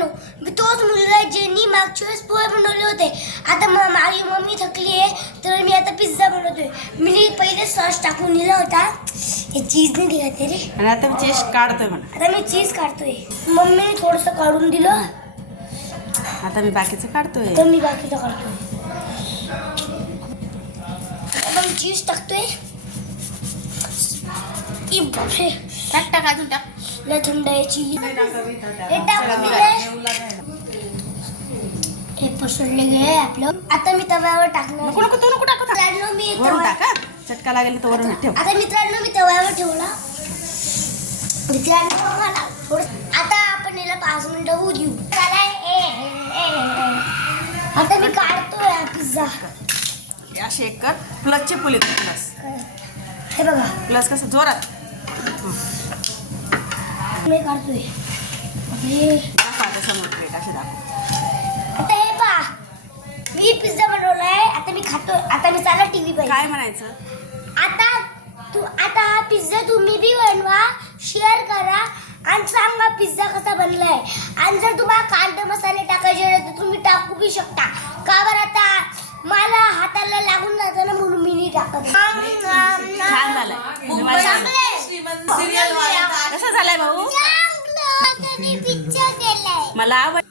मित्रांनो, मी तोच मुलगा आहे ज्यांनी मागच्या वेळेस पोहे बनवले होते. आता माझी मम्मी थकली आहे तर मी आता पिझ्झा बनवतोय. मी पहिले सॉस टाकून दिला होता. हे चीज नाही दिला रे. आणि आता मी चीज काढतोय म्हणा. आता मी चीज काढतोय. मम्मीने थोडंसं काढून दिलं. आता मी बाकीचं काढतोय. आता मी बाकीचं काढतोय. आता मी चीज टाकतोय. ई बापरे. टाक अजून टाक. लय थंड आहे चीज. हे टाकून दिलंय. हे पसरले गे आपलं. आता मी तव्यावर टाकणार. नको तू नको टाकू. मित्रांनो मी वरून टाका. चटका लागेल तर वरून ठेव. आता मित्रांनो मी तव्यावर ठेवला. मित्रांनो मला थोडं आता आपण याला 5 मिनिटं होऊ देऊ. आता मी काढतोय हा पिझ्झा. असे एक कर. प्लसचे पुले प्लस. हे बघा प्लस कसं जोरात मी काढतोय. हे दाखव आता समोर प्लेट असे दाखव. आता हे पहा मी पिझ्झा बनवलाय. आता मी खातोय. आता मी चालला टीव्ही पाहिजे. काय म्हणायचं आता हा पिझ्झा तुम्ही बी बनवा, शेअर करा आणि सांगा पिझ्झा कसा बनलाय. आणि जर तुम्हाला कांदे मसाले टाकायचे असेल तर तुम्ही टाकू बी शकता. का बरं आता मला हाताला लागून जातं ना म्हणून मी नाही टाकत. छान झालंय. कसं झालंय भाऊ? पिझ्झा केलाय. मला आवड